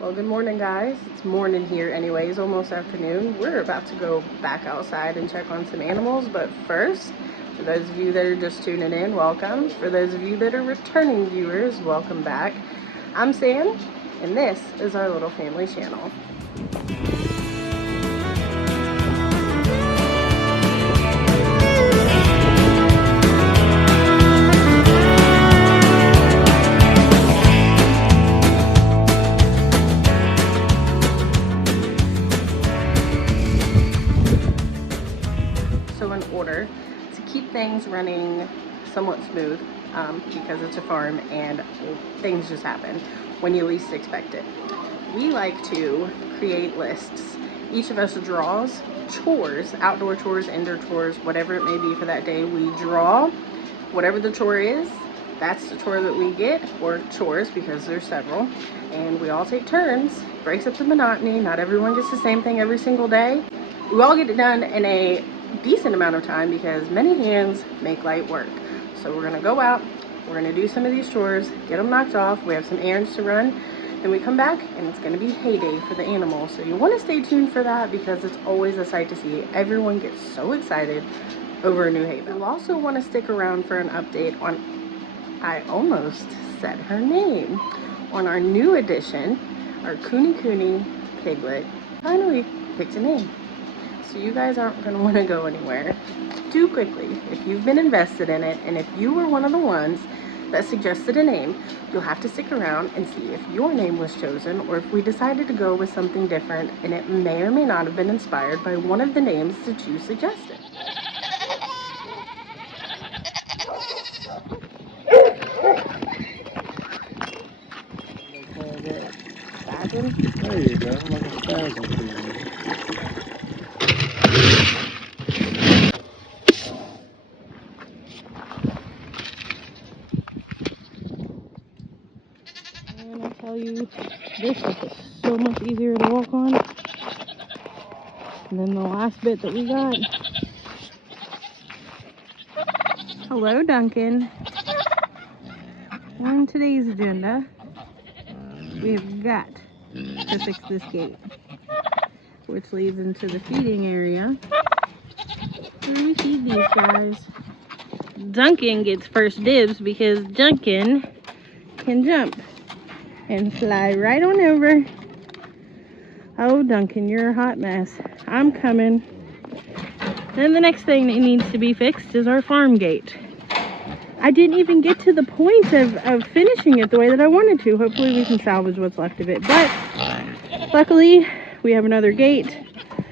Well, good morning, guys. It's morning here anyways, almost afternoon. We're about to go back outside and check on some animals, but first, for those of you that are just tuning in, welcome. For those of you that are returning viewers, welcome back. I'm Sam, and this is our little family channel. So in order to keep things running somewhat smooth, because it's a farm and things just happen when you least expect it, we like to create lists. Each of us draws chores, outdoor chores, indoor chores, whatever it may be for that day. We draw whatever the chore is. That's the chore that we get, or chores because there's several, and we all take turns. Breaks up the monotony. Not everyone gets the same thing every single day. We all get it done in a decent amount of time because many hands make light work. So we're gonna go out, we're gonna do some of these chores, get them knocked off. We have some errands to run, then we come back and it's gonna be heyday for the animals. So you wanna stay tuned for that because it's always a sight to see. Everyone gets so excited over a new hay bale. You'll also wanna stick around for an update on, I almost said her name, on our new addition, our Kuni piglet. Finally picked a name. So you guys aren't going to want to go anywhere too quickly. If you've been invested in it, and if you were one of the ones that suggested a name, you'll have to stick around and see if your name was chosen, or if we decided to go with something different, and it may or may not have been inspired by one of the names that you suggested. There you go, like a spasm. And I tell you, this is so much easier to walk on than the last bit that we got. Hello, Duncan. On today's agenda, we have got to fix this gate, which leads into the feeding area where we feed these guys. Duncan gets first dibs because Duncan can jump and fly right on over. Oh, Duncan, you're a hot mess. I'm coming. Then the next thing that needs to be fixed is our farm gate. I didn't even get to the point of finishing it the way that I wanted to. Hopefully we can salvage what's left of it. But luckily, we have another gate.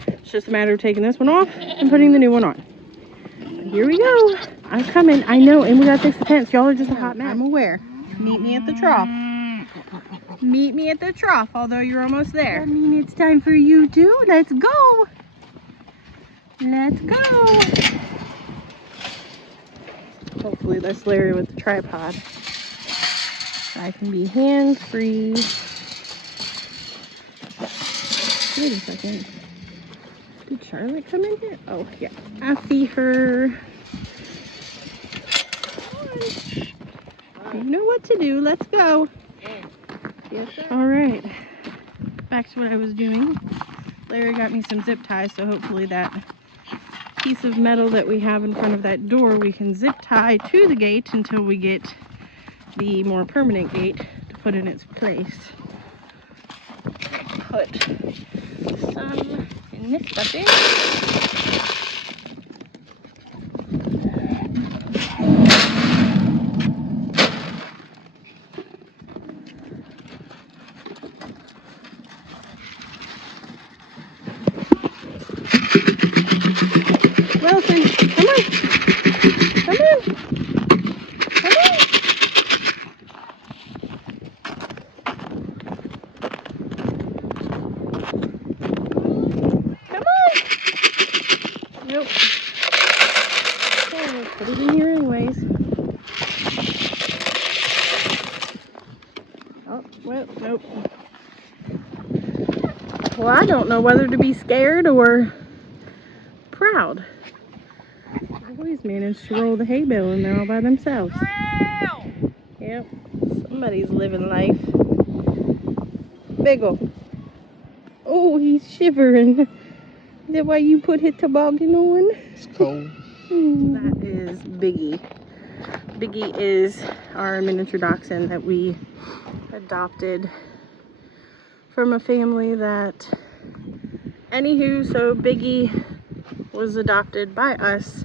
It's just a matter of taking this one off and putting the new one on. Here we go. I'm coming. I know, and we gotta fix the fence. Y'all are just a hot mess. I'm aware. Meet me at the trough. Meet me at the trough, although you're almost there. I mean, it's time for you too. Let's go. Let's go. Hopefully that's Larry with the tripod. I can be hands-free. Wait a second. Did Charlotte come in here? Oh, yeah. I see her. You know what to do. Let's go. Yes, sir. All right. Back to what I was doing. Larry got me some zip ties, so hopefully that piece of metal that we have in front of that door we can zip tie to the gate until we get the more permanent gate to put in its place. Put some in this bucket. Wilson, come on. Come on. Come on. Come on. Nope. Okay, put it in here anyways. Oh, well, nope. Well, I don't know whether to be scared or proud. The boys managed to roll the hay bale in there all by themselves. Yep, somebody's living life. Bagel. Oh, he's shivering. Is that why you put his toboggan on? It's cold. That is Biggie. Biggie is our miniature dachshund that we adopted from a family that... Anywho, so Biggie was adopted by us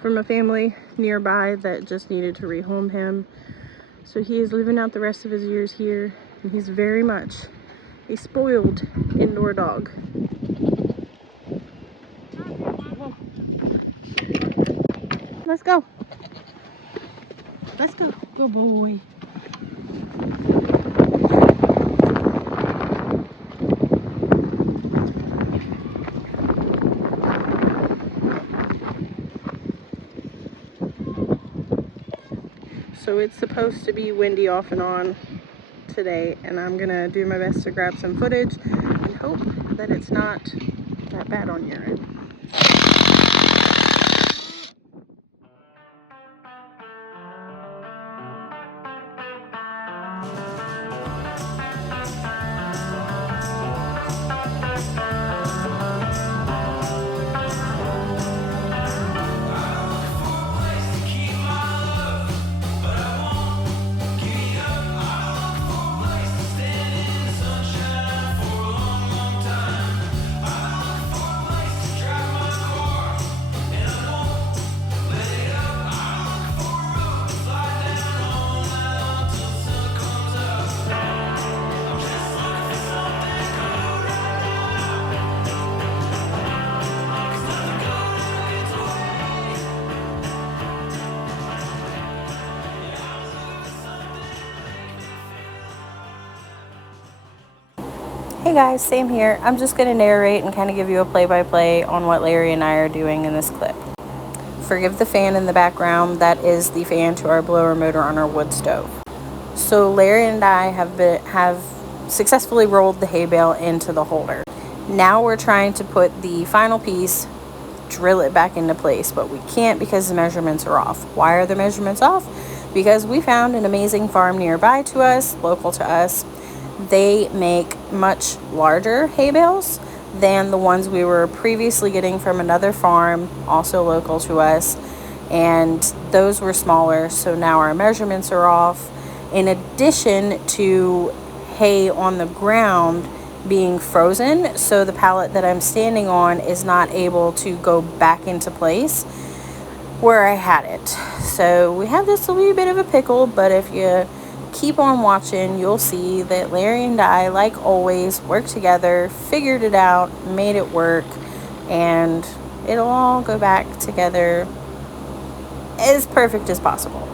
from a family nearby that just needed to rehome him. So he is living out the rest of his years here, and he's very much a spoiled indoor dog. Let's go. Let's go. Good boy. So it's supposed to be windy off and on today, and I'm gonna do my best to grab some footage and hope that it's not that bad on your end. Hey guys, Sam here. I'm just going to narrate and kind of give you a play-by-play on what Larry and I are doing in this clip. Forgive the fan in the background. That is the fan to our blower motor on our wood stove. So Larry and I have successfully rolled the hay bale into the holder. Now we're trying to put the final piece, drill it back into place, but we can't because the measurements are off. Why are the measurements off? Because we found an amazing farm nearby to us, local to us. They make much larger hay bales than the ones we were previously getting from another farm, also local to us, and those were smaller, so now our measurements are off. In addition to hay on the ground being frozen, so the pallet that I'm standing on is not able to go back into place where I had it. So we have this a wee bit of a pickle, but if you keep on watching, you'll see that Larry and I, like always, worked together, figured it out, made it work, and it'll all go back together as perfect as possible.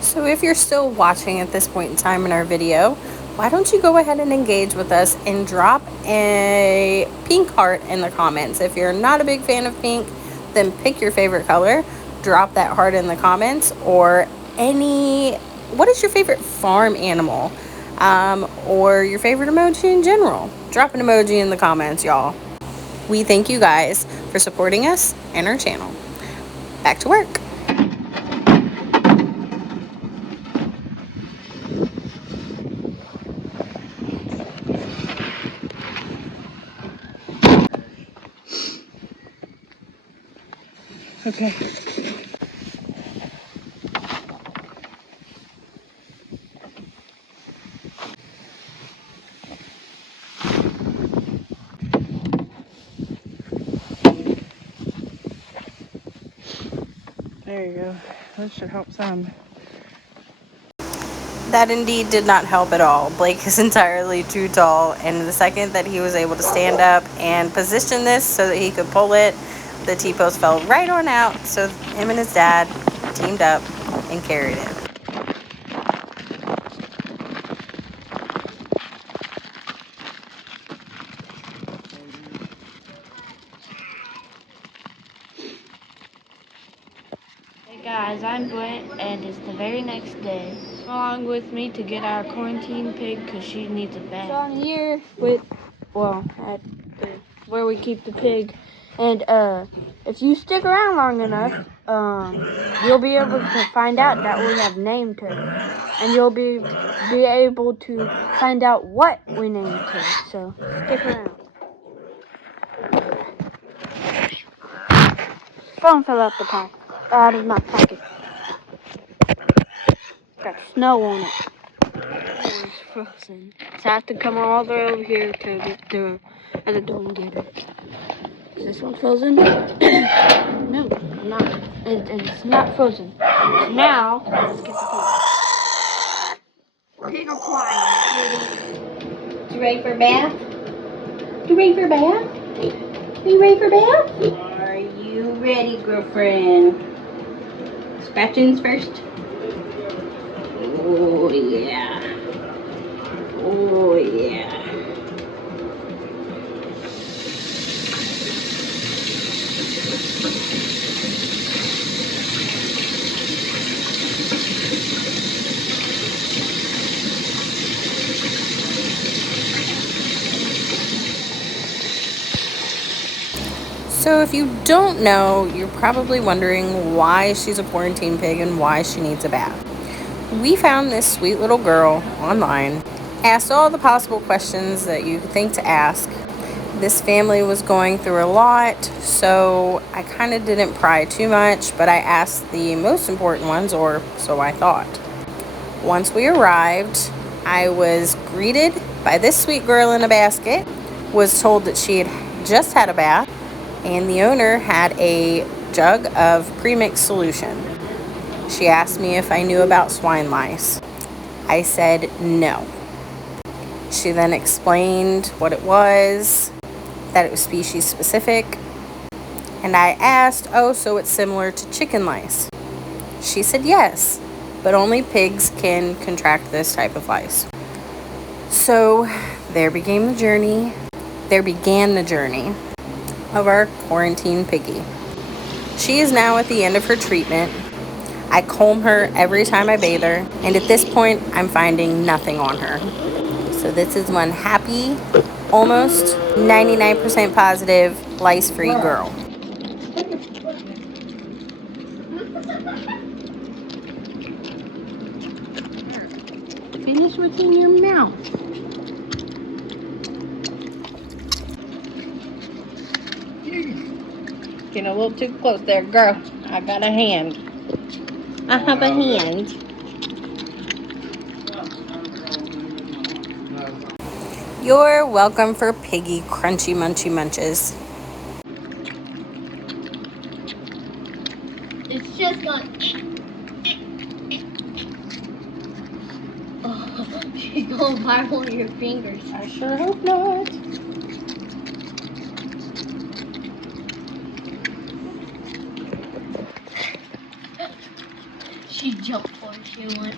So if you're still watching at this point in time in our video, why don't you go ahead and engage with us and drop a pink heart in the comments. If you're not a big fan of pink, then pick your favorite color, drop that heart in the comments, or what is your favorite farm animal, or your favorite emoji in general? Drop an emoji in the comments, y'all. We thank you guys for supporting us and our channel. Back to work. Okay. There you go. That should help some. That indeed did not help at all. Blake is entirely too tall, and the second that he was able to stand up and position this so that he could pull it, the T-post fell right on out, so him and his dad teamed up and carried it. Hey guys, I'm Brent, and it's the very next day. Along with me to get our quarantine pig because she needs a bath. So I'm here with, at where we keep the pig, And if you stick around long enough, you'll be able to find out that we have named her, and you'll be able to find out what we named her. So stick around. Phone fell out of my pocket. Got snow on it. It's frozen. So I have to come all the way over here to get the other door and get it. Is this one frozen? No, not. It's not frozen. Now, let's get the pig. Pig are quiet. You ready for a bath? You ready for a bath? Are you ready for a bath? Are you ready, girlfriend? Scratchings first. Oh yeah. Oh yeah. So if you don't know, you're probably wondering why she's a quarantine pig and why she needs a bath. We found this sweet little girl online, asked all the possible questions that you could think to ask. This family was going through a lot, so I kind of didn't pry too much, but I asked the most important ones, or so I thought. Once we arrived, I was greeted by this sweet girl in a basket, was told that she had just had a bath, and the owner had a jug of pre-mixed solution. She asked me if I knew about swine lice. I said no. She then explained what it was, that it was species specific, and I asked, oh, so it's similar to chicken lice? She said yes, but only pigs can contract this type of lice. So there began the journey of our quarantine piggy. She is now at the end of her treatment. I comb her every time I bathe her, and at this point, I'm finding nothing on her. So this is one happy, almost 99% positive, lice-free girl. Finish what's in your mouth. Getting a little too close there, girl. I got a hand. I have a hand. You're welcome for piggy crunchy munchy munches. It's just going. Oh, she's going viral on your fingers. I sure hope not. She jumped for it. She went.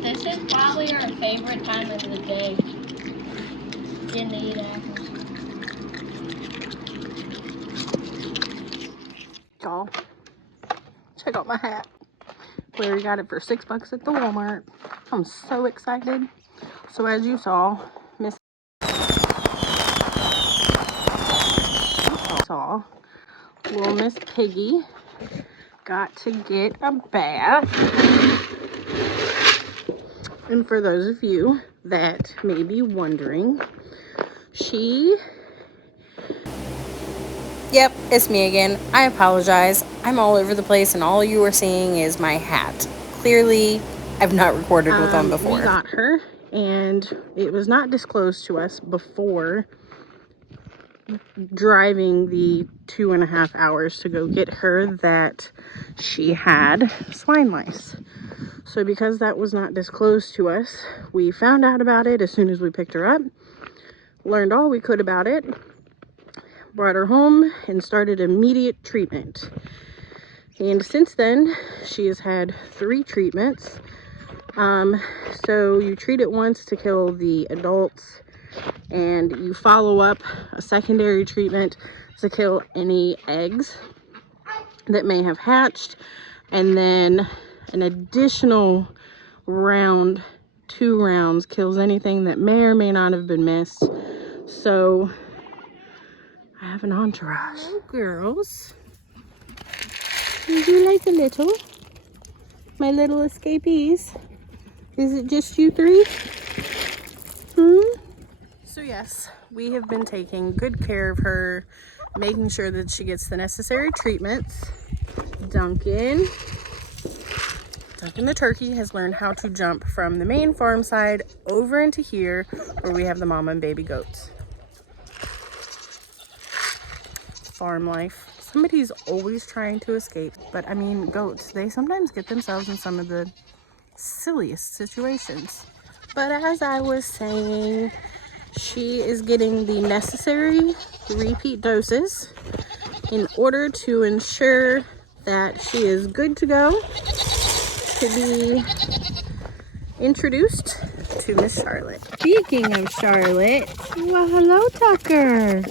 This is probably our favorite time of the day. Getting to eat apples. Y'all, check out my hat. Larry got it for $6 at the Walmart. I'm so excited. So as you saw, little Miss Piggy got to get a bath. And for those of you that may be wondering, Yep, it's me again. I apologize. I'm all over the place and all you are seeing is my hat. Clearly, I've not recorded with them before. We got her, and it was not disclosed to us before driving the 2.5 hours to go get her that she had swine lice. So because that was not disclosed to us, we found out about it as soon as we picked her up, learned all we could about it, brought her home, and started immediate treatment. And since then, she has had 3 treatments. So you treat it once to kill the adults, and you follow up a secondary treatment to kill any eggs that may have hatched, and then an additional round 2 rounds, kills anything that may or may not have been missed. So I have an entourage. Hello, girls. Would you like a little? My little escapees. Is it just you 3? So yes, we have been taking good care of her, making sure that she gets the necessary treatments. Duncan the turkey has learned how to jump from the main farm side over into here where we have the mama and baby goats. Farm life. Somebody's always trying to escape, but I mean, goats, they sometimes get themselves in some of the silliest situations. But as I was saying, she is getting the necessary repeat doses in order to ensure that she is good to go to be introduced to Miss Charlotte. Speaking of Charlotte, well, hello, Tucker.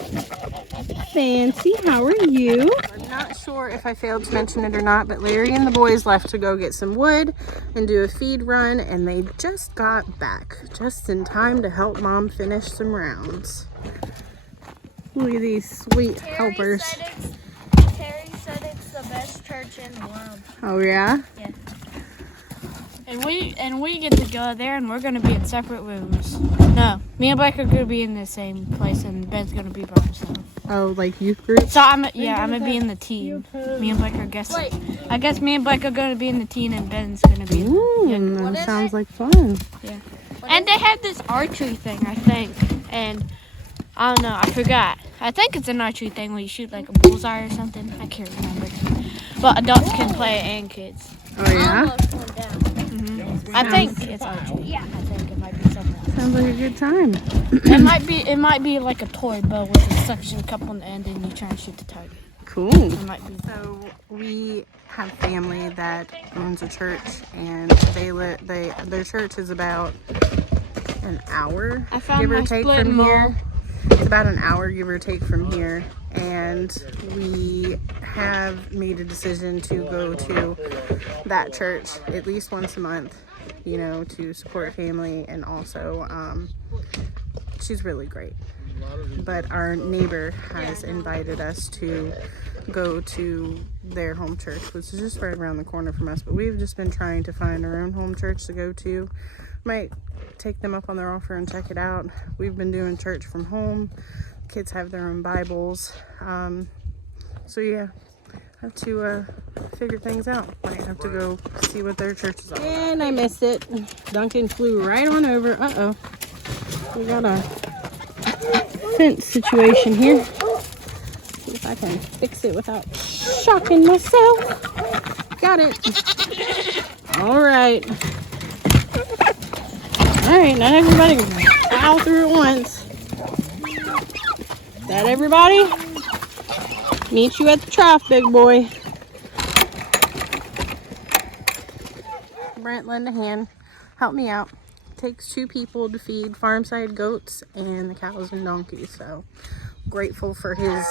Fancy, how are you? I'm not sure if I failed to mention it or not, but Larry and the boys left to go get some wood and do a feed run, and they just got back just in time to help Mom finish some rounds. Look at these sweet helpers. Terry said it's the best church in the world. Oh yeah? Yeah. And we get to go there, and we're gonna be in separate rooms. No, me and Blake are gonna be in the same place, and Ben's gonna be by himself. Oh, like youth group? So I'm gonna be in the team. Me and Blake are I guess me and Blake are gonna be in the team, and Ben's gonna be in the That sounds like fun. Yeah. And they have this archery thing, I think, and I don't know, I forgot. I think it's an archery thing where you shoot like a bullseye or something. I can't remember. But adults can play it and kids. Oh yeah? I think it's archery. Yeah. I think it might be something else. Sounds like a good time. It might be like a toy bow with a suction cup on the end, and you try and shoot the target. Cool. It might be. So we have family that owns a church, and their church is about an hour, give or take, from here. It's about an hour, give or take, from here, and we have made a decision to go to that church at least once a month, you know, to support family, and also she's really great. But our neighbor has invited us to go to their home church, which is just right around the corner from us, but we've just been trying to find our own home church to go to. Might take them up on their offer and check it out. We've been doing church from home. Kids have their own Bibles. So yeah, I have to figure things out. Might have to go see what their church is all about. And I missed it. Duncan flew right on over. Uh-oh. We got a fence situation here. See if I can fix it without shocking myself. Got it. All right. Alright, not everybody can plow through at once. Is that everybody? Meet you at the trough, big boy. Brent, lend a hand. Help me out. It takes 2 people to feed farm-side goats and the cows and donkeys. So, grateful for his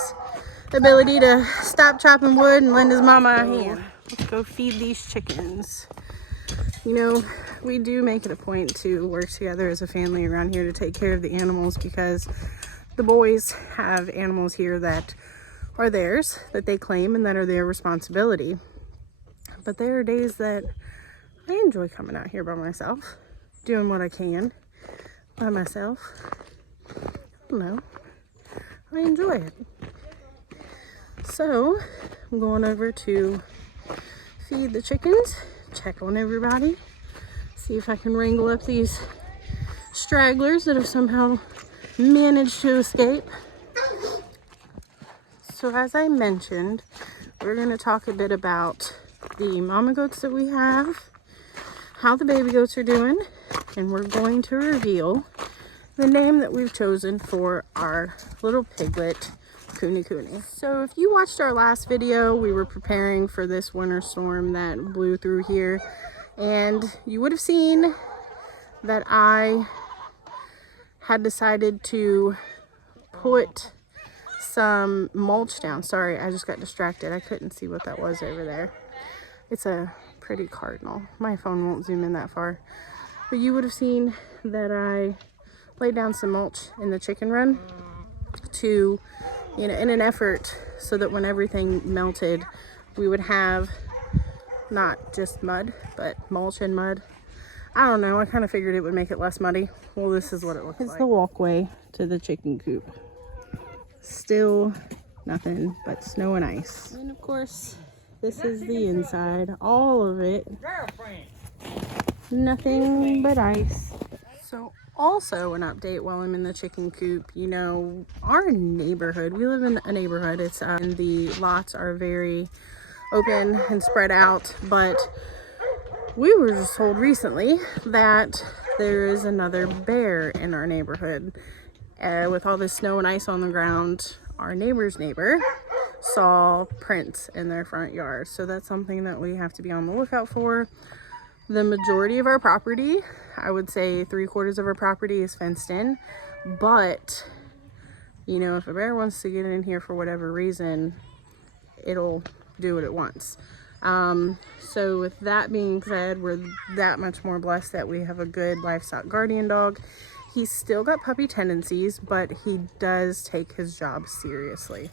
ability to stop chopping wood and lend his mama a hand. Let's go feed these chickens. You know, we do make it a point to work together as a family around here to take care of the animals, because the boys have animals here that are theirs, that they claim and that are their responsibility. But there are days that I enjoy coming out here by myself, doing what I can by myself. I don't know. I enjoy it. So, I'm going over to feed the chickens, check on everybody, see if I can wrangle up these stragglers that have somehow managed to escape. So as I mentioned, we're going to talk a bit about the mama goats that we have, how the baby goats are doing, and we're going to reveal the name that we've chosen for our little piglet, Kuni Kuni. So if you watched our last video, we were preparing for this winter storm that blew through here, and you would have seen that I had decided to put some mulch down. Sorry, I just got distracted. I couldn't see what that was over there. It's a pretty cardinal. My phone won't zoom in that far. But you would have seen that I laid down some mulch in the chicken run to, you know, in an effort so that when everything melted, we would have not just mud, but mulch and mud. I don't know, I kind of figured it would make it less muddy. Well, this is what it looks like. It's the walkway to the chicken coop. Still nothing but snow and ice. And of course, this is the inside, all of it. Nothing but ice. So also an update while I'm in the chicken coop, you know, our neighborhood, we live in a neighborhood, it's and the lots are very open and spread out, but we were just told recently that there is another bear in our neighborhood. With all this snow and ice on the ground, our neighbor's neighbor saw prints in their front yard. So that's something that we have to be on the lookout for. The majority of our property, I would say 3/4 of our property is fenced in, but you know, if a bear wants to get in here for whatever reason, it'll do what it wants. So with that being said, we're that much more blessed that we have a good livestock guardian dog. He's still got puppy tendencies, but he does take his job seriously.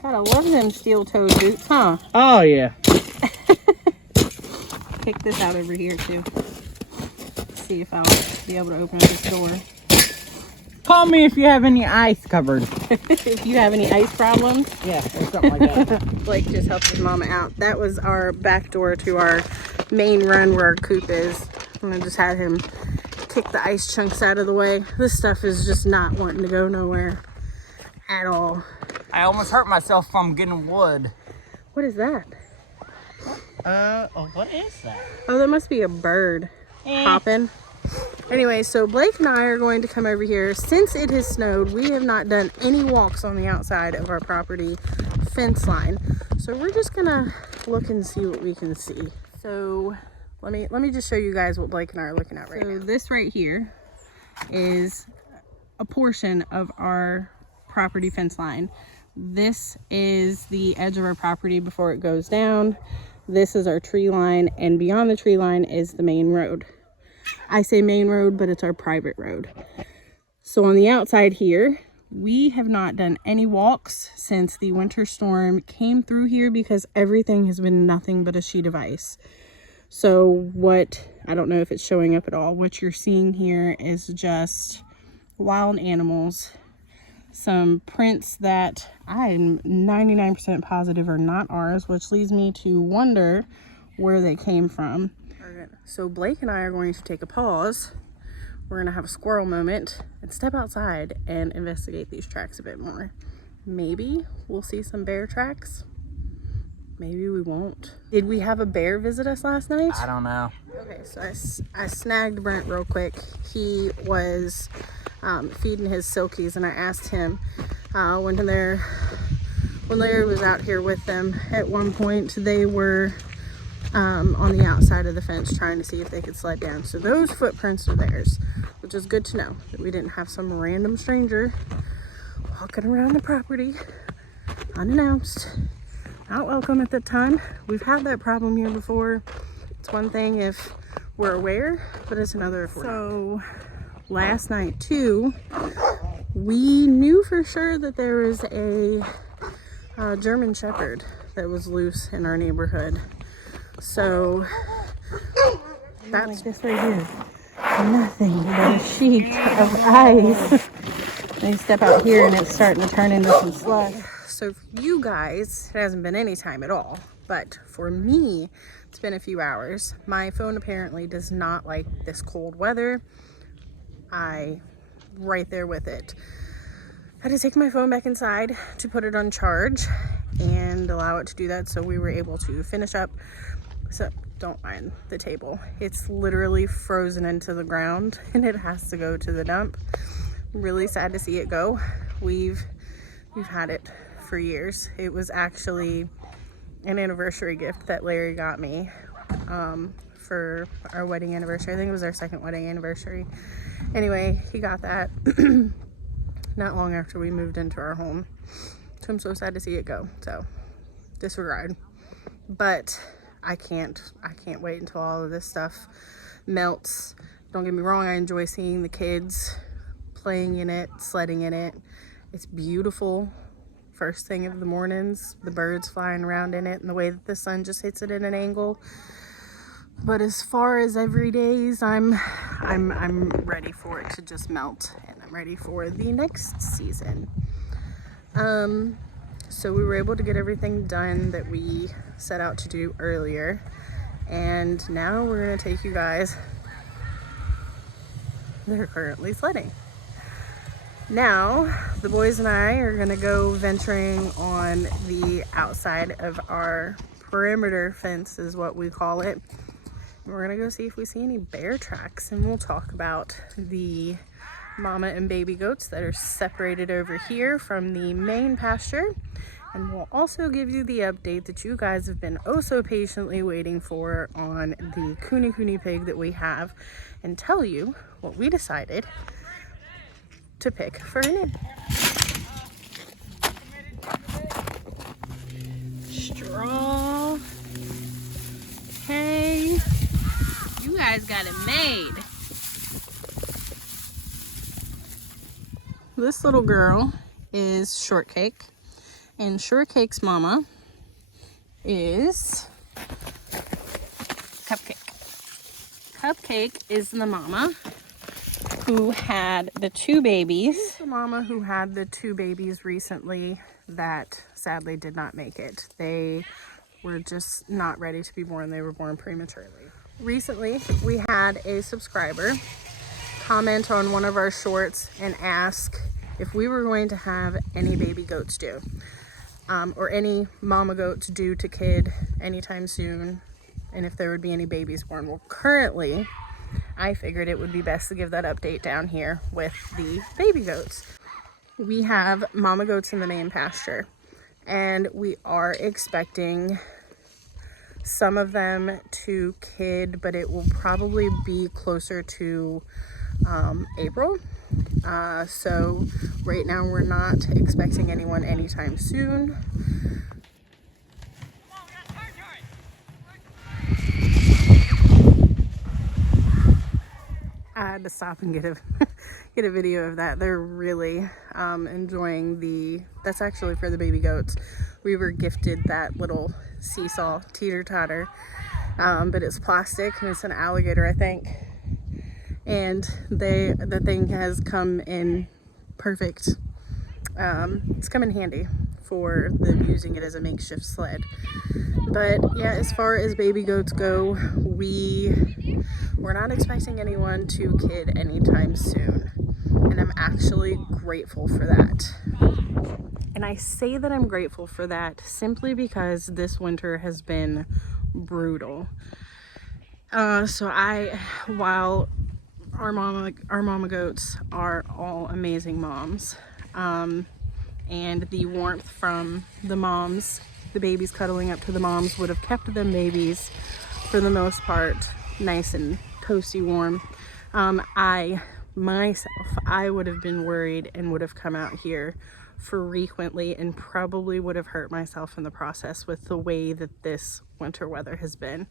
Gotta love them steel-toed boots, huh? Oh, yeah. Pick this out over here, too. See if I'll be able to open up this door. Call me if you have any ice covered. If you have any ice problems. Yeah, or something like that. Blake just helped his mama out. That was our back door to our main run where our coop is. And I just had him kick the ice chunks out of the way. This stuff is just not wanting to go nowhere at all. I almost hurt myself from getting wood. What is that? What is that? Oh, that must be a bird hopping. Anyway, so Blake and I are going to come over here. Since it has snowed, we have not done any walks on the outside of our property fence line. So we're just gonna look and see what we can see. So let me just show you guys what Blake and I are looking at right now. So this right here is a portion of our property fence line. This is the edge of our property before it goes down. This is our tree line, and beyond the tree line is the main road. I say main road, but it's our private road. So on the outside here, we have not done any walks since the winter storm came through here because everything has been nothing but a sheet of ice. So what, I don't know if it's showing up at all, what you're seeing here is just wild animals. Some prints that I'm 99% positive are not ours, which leads me to wonder where they came from. So Blake and I are going to take a pause. We're going to have a squirrel moment and step outside and investigate these tracks a bit more. Maybe we'll see some bear tracks. Maybe we won't. Did we have a bear visit us last night? I don't know. Okay, so I snagged Brent real quick. He was feeding his silkies, and I asked him when Larry was out here with them, at one point they were on the outside of the fence trying to see if they could sled down. So those footprints are theirs, which is good to know that we didn't have some random stranger walking around the property unannounced, not welcome at the time. We've had that problem here before. It's one thing if we're aware, but it's another if we're not. So last night too, we knew for sure that there was a German Shepherd that was loose in our neighborhood. So that's like this right here. Nothing but a sheet of ice. They step out here and it's starting to turn into some slush. So for you guys, it hasn't been any time at all. But for me, it's been a few hours. My phone apparently does not like this cold weather. Right there with it. I had to take my phone back inside to put it on charge and allow it to do that, so we were able to finish up. So don't mind the table. It's literally frozen into the ground and it has to go to the dump. Really sad to see it go. We've had it for years. It was actually an anniversary gift that Larry got me for our wedding anniversary. I think it was our second wedding anniversary. Anyway, he got that not long after we moved into our home. So I'm so sad to see it go. So disregard. But I can't wait until all of this stuff melts. Don't get me wrong, I enjoy seeing the kids playing in it, sledding in it. It's beautiful. First thing of the mornings, the birds flying around in it, and the way that the sun just hits it at an angle. But as far as every days, I'm ready for it to just melt, and I'm ready for the next season. So we were able to get everything done that we set out to do earlier, and now we're gonna take you guys. They're currently sledding. Now the boys and I are gonna go venturing on the outside of our perimeter fence, is what we call it. We're gonna go see if we see any bear tracks, and we'll talk about the mama and baby goats that are separated over here from the main pasture. And we'll also give you the update that you guys have been oh so patiently waiting for on the Kuni pig that we have, and tell you what we decided to pick for her name. Straw. Hey, you guys got it made. This little girl is Shortcake, and Shortcake's mama is Cupcake. Cupcake is the mama who had the two babies. The mama who had the two babies recently that sadly did not make it. They were just not ready to be born. They were born prematurely. Recently, we had a subscriber comment on one of our shorts and ask if we were going to have any baby goats due, or any mama goats due to kid anytime soon, and if there would be any babies born. Well, currently, I figured it would be best to give that update down here with the baby goats. We have mama goats in the main pasture, and we are expecting some of them to kid, but it will probably be closer to April. So right now we're not expecting anyone anytime soon. I had to stop and get a get a video of that. They're really enjoying that's actually for the baby goats. We were gifted that little seesaw teeter-totter, but it's plastic and it's an alligator, I think. And the thing has come in perfect. It's come in handy for them using it as a makeshift sled. But yeah, as far as baby goats go, we're not expecting anyone to kid anytime soon, and I'm actually grateful for that. And I say that I'm grateful for that simply because this winter has been brutal. While our mama goats are all amazing moms, and the warmth from the moms, the babies cuddling up to the moms, would have kept them babies for the most part nice and toasty warm. I would have been worried and would have come out here frequently and probably would have hurt myself in the process with the way that this winter weather has been.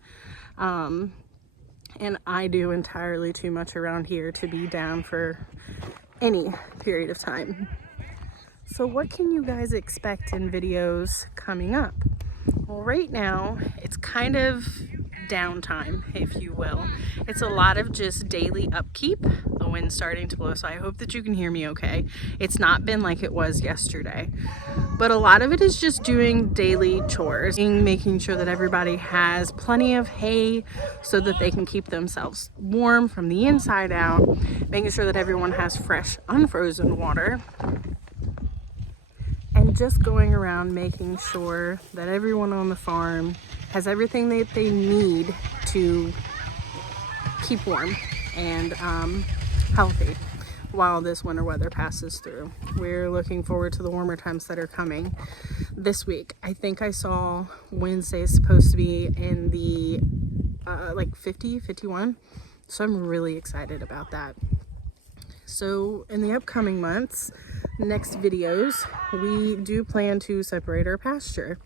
And I do entirely too much around here to be down for any period of time. So what can you guys expect in videos coming up? Well, right now it's kind of downtime, if you will. It's a lot of just daily upkeep. The wind's starting to blow, so I hope that you can hear me okay. It's not been like it was yesterday, but a lot of it is just doing daily chores, making sure that everybody has plenty of hay so that they can keep themselves warm from the inside out, making sure that everyone has fresh, unfrozen water, and just going around making sure that everyone on the farm has everything that they need to keep warm and healthy while this winter weather passes through. We're looking forward to the warmer temps that are coming this week. I think I saw Wednesday is supposed to be in the like 50, 51. So I'm really excited about that. So in the upcoming months, next videos, we do plan to separate our pasture.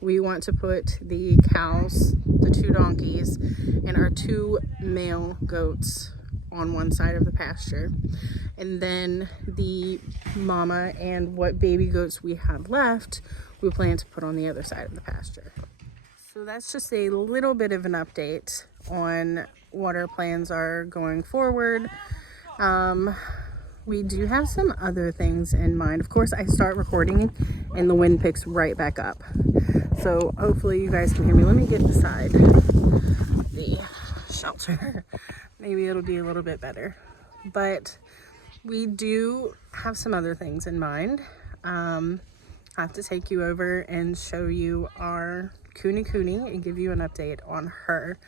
we want to put the cows, the 2 donkeys, and our 2 male goats on one side of the pasture, and then the mama and what baby goats we have left we plan to put on the other side of the pasture. So that's just a little bit of an update on what our plans are going forward. We do have some other things in mind. Of course, I start recording and the wind picks right back up, so hopefully you guys can hear me. Let me get beside the shelter. Maybe it'll be a little bit better. But we do have some other things in mind. I have to take you over and show you our Kuni and give you an update on her.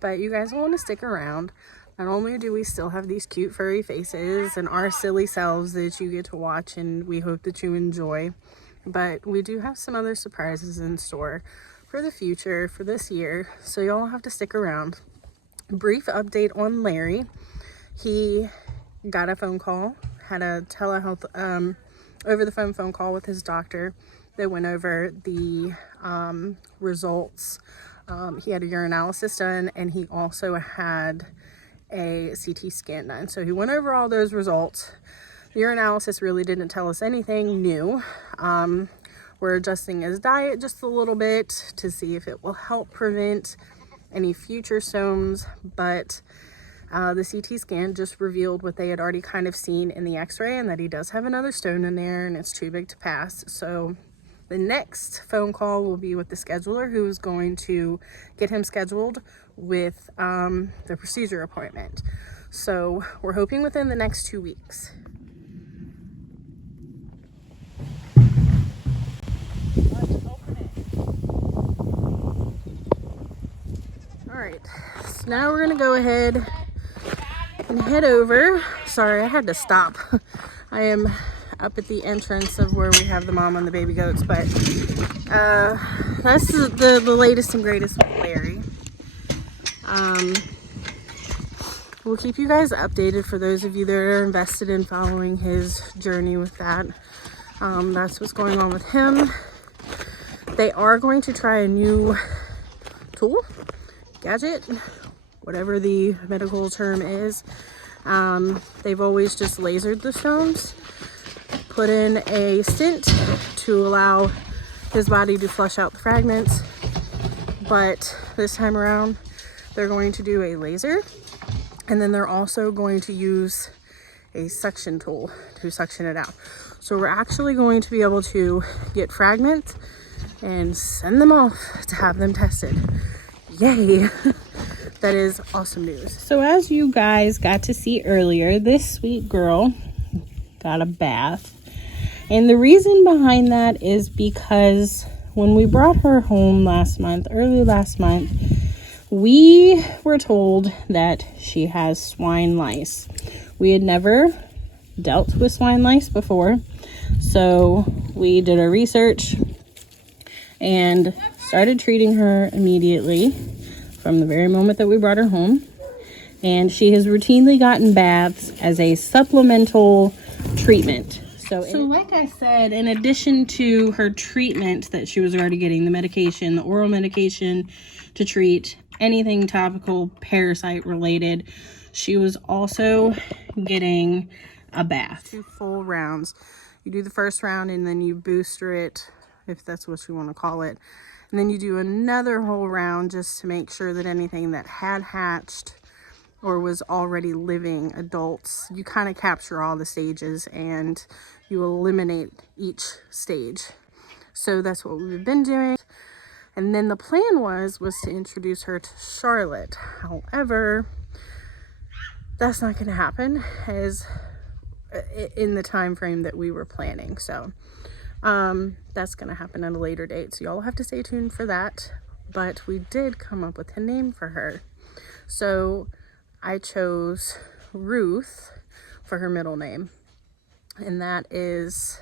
But you guys will want to stick around. Not only do we still have these cute furry faces and our silly selves that you get to watch, and we hope that you enjoy, but we do have some other surprises in store for the future, for this year. So y'all have to stick around. Brief update on Larry. He got a phone call, had a telehealth over the phone call with his doctor. They went over the results. He had a urinalysis done, and he also had a CT scan done. So he went over all those results. The urinalysis really didn't tell us anything new. We're adjusting his diet just a little bit to see if it will help prevent any future stones, but the CT scan just revealed what they had already kind of seen in the x-ray, and that he does have another stone in there and it's too big to pass. So the next phone call will be with the scheduler, who is going to get him scheduled with the procedure appointment. So we're hoping within the next 2 weeks. Alright, so now we're gonna go ahead and head over. Sorry, I had to stop. I am up at the entrance of where we have the mom and the baby goats, but that's the latest and greatest with Larry. We'll keep you guys updated for those of you that are invested in following his journey with that. That's what's going on with him. They are going to try a new tool, gadget, whatever the medical term is. They've always just lasered the stones, put in a stent to allow his body to flush out the fragments, but this time around they're going to do a laser, and then they're also going to use a suction tool to suction it out. So we're actually going to be able to get fragments and send them off to have them tested. Yay! That is awesome news. So as you guys got to see earlier, this sweet girl got a bath. And the reason behind that is because when we brought her home early last month, we were told that she has swine lice. We had never dealt with swine lice before, so we did our research and started treating her immediately from the very moment that we brought her home. And she has routinely gotten baths as a supplemental treatment. So like I said, in addition to her treatment that she was already getting, the medication, the oral medication to treat anything topical parasite related, she was also getting a bath. 2 full rounds. You do the first round and then you booster it, if that's what you want to call it. And then you do another whole round just to make sure that anything that had hatched or was already living adults, you kind of capture all the stages and you eliminate each stage. So that's what we've been doing. And then the plan was to introduce her to Charlotte. However, that's not going to happen as in the time frame that we were planning. So that's going to happen at a later date. So y'all have to stay tuned for that. But we did come up with a name for her. So I chose Ruth for her middle name. And that is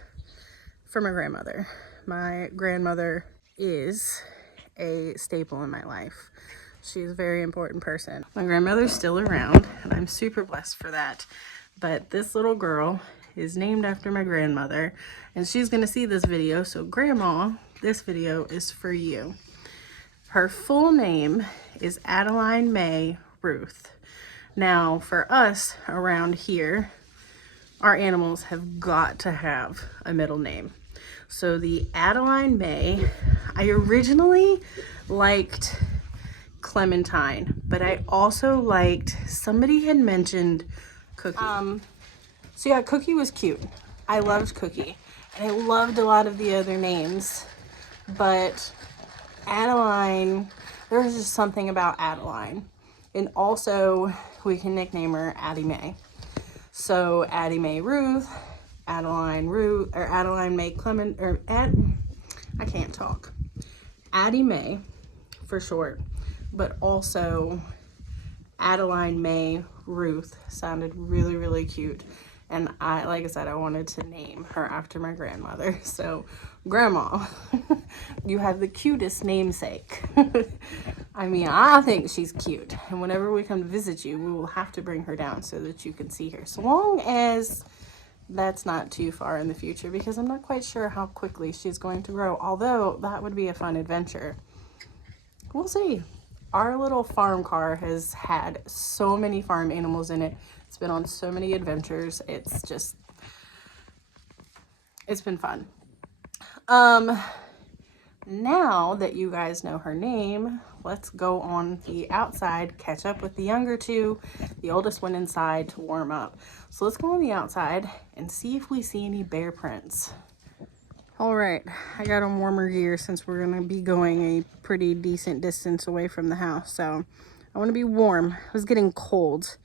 for my grandmother. My grandmother is a staple in my life. She's a very important person. My grandmother's still around, and I'm super blessed for that. But this little girl is named after my grandmother, and she's gonna see this video. So Grandma, this video is for you. Her full name is Adeline Mae Ruth. Now, for us around here, our animals have got to have a middle name. So the Adeline Mae, I originally liked Clementine, but I also liked, somebody had mentioned Cookie. So yeah, Cookie was cute. I loved Cookie. And I loved a lot of the other names, but Adeline, there was just something about Adeline. And also, we can nickname her Addie Mae. So Addie Mae Ruth, Adeline Ruth, or Adeline Mae Clement, or I can't talk. Addie Mae for short, but also Adeline Mae Ruth sounded really, really cute. And like I said, I wanted to name her after my grandmother. So, Grandma, you have the cutest namesake. I mean, I think she's cute. And whenever we come to visit you, we will have to bring her down so that you can see her. So long as that's not too far in the future, because I'm not quite sure how quickly she's going to grow. Although, that would be a fun adventure. We'll see. Our little farm car has had so many farm animals in it. It's been on so many adventures. It's been fun. Now that you guys know her name, let's go on the outside, catch up with the younger two. The oldest went inside to warm up. So let's go on the outside and see if we see any bear prints. All right, I got on warmer gear since we're gonna be going a pretty decent distance away from the house. So I wanna be warm. It was getting cold.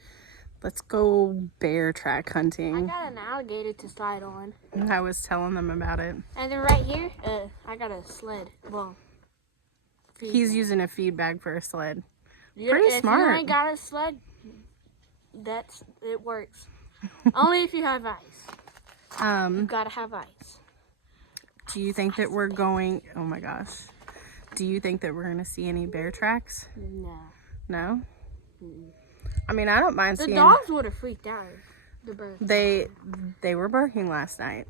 Let's go bear track hunting. I got an alligator to slide on. I was telling them about it. And then right here, I got a sled. Well, He's using a feed bag for a sled. Pretty smart. If you ain't got a sled, it works. Only if you have ice. You gotta have ice. Do you think that we're going, oh my gosh. Do you think that we're gonna see any bear tracks? No. No? I mean, I don't mind seeing. The dogs would have freaked out. The birds. They were barking last night.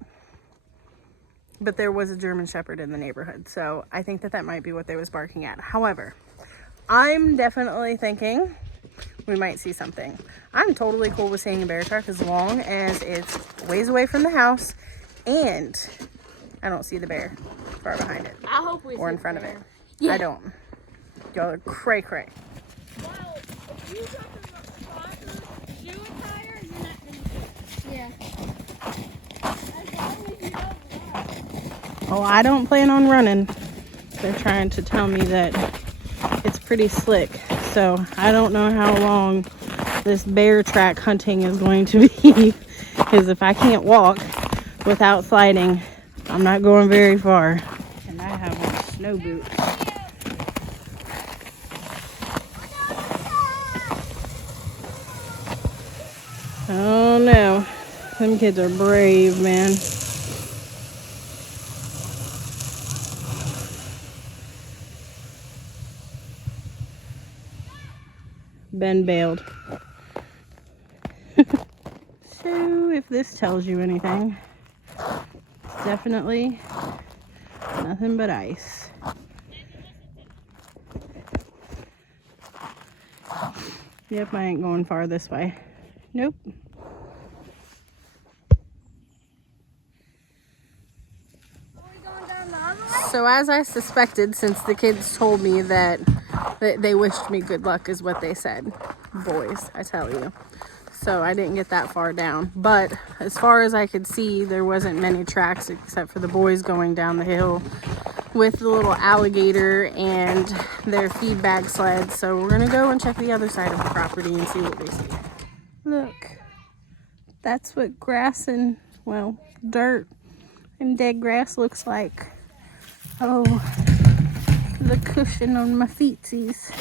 But there was a German Shepherd in the neighborhood, so I think that might be what they was barking at. However, I'm definitely thinking we might see something. I'm totally cool with seeing a bear track as long as it's ways away from the house and I don't see the bear far behind it. I hope we or see in front bear. of it. Yeah. I don't. Y'all are cray cray. Well, if you drop a soccer shoe attire, you're not gonna see it. Yeah. As long as you don't run. Oh, I don't plan on running. They're trying to tell me that it's pretty slick. So I don't know how long this bear track hunting is going to be. Because if I can't walk without sliding, I'm not going very far. And I have on snow boots. Oh no. Them kids are brave, man. Ben bailed. So if this tells you anything, it's definitely nothing but ice. Yep, I ain't going far this way. Nope. So as I suspected, since the kids told me that they wished me good luck is what they said. Boys, I tell you. So I didn't get that far down. But as far as I could see, there wasn't many tracks except for the boys going down the hill with the little alligator and their feed bag sled. So we're gonna go and check the other side of the property and see what we see. Look, that's what grass and, well, dirt and dead grass looks like. Oh, the cushion on my feetsies.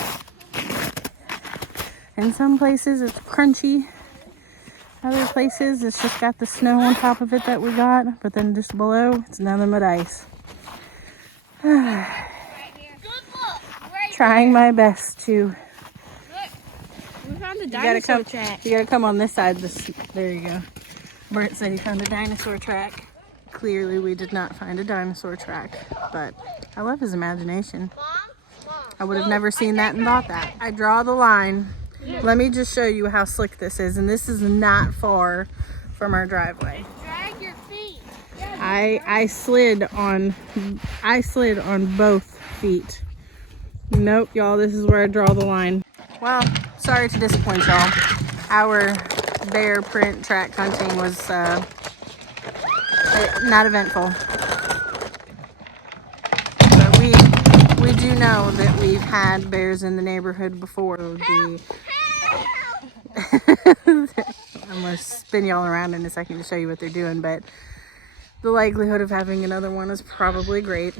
In some places it's crunchy. Other places it's just got the snow on top of it that we got. But then just below, it's nothing but ice. Trying my best to. We found a dinosaur track. You gotta come on this side. There you go. Bert said he found a dinosaur track. Clearly we did not find a dinosaur track, but I love his imagination. I would have never seen that and thought that. I draw the line. Let me just show you how slick this is, and this is not far from our driveway. Drag your feet. I slid on both feet. Nope, y'all, this is where I draw the line. Well, sorry to disappoint y'all. Our bear print track hunting was not eventful. But we do know that we've had bears in the neighborhood before. I'm gonna spin y'all around in a second to show you what they're doing, but the likelihood of having another one is probably great.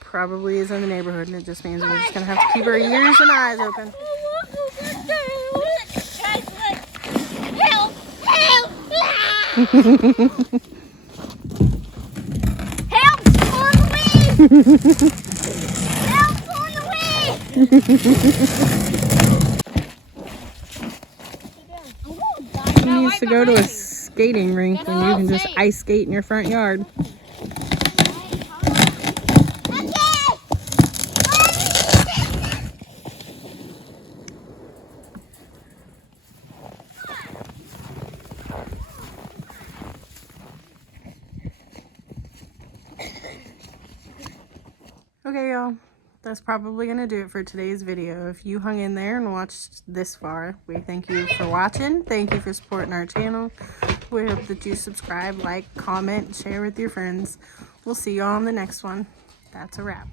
Probably is in the neighborhood, and it just means we're just gonna have to keep our ears and eyes open. Help! Help! Help! On the way! Help! On the way! Who needs to go to a skating rink when you can just ice skate in your front yard? Okay, y'all, that's probably gonna do it for today's video. If you hung in there and watched this far, we thank you for watching. Thank you for supporting our channel. We hope that you subscribe, like, comment, share with your friends. We'll see you all on the next one. That's a wrap.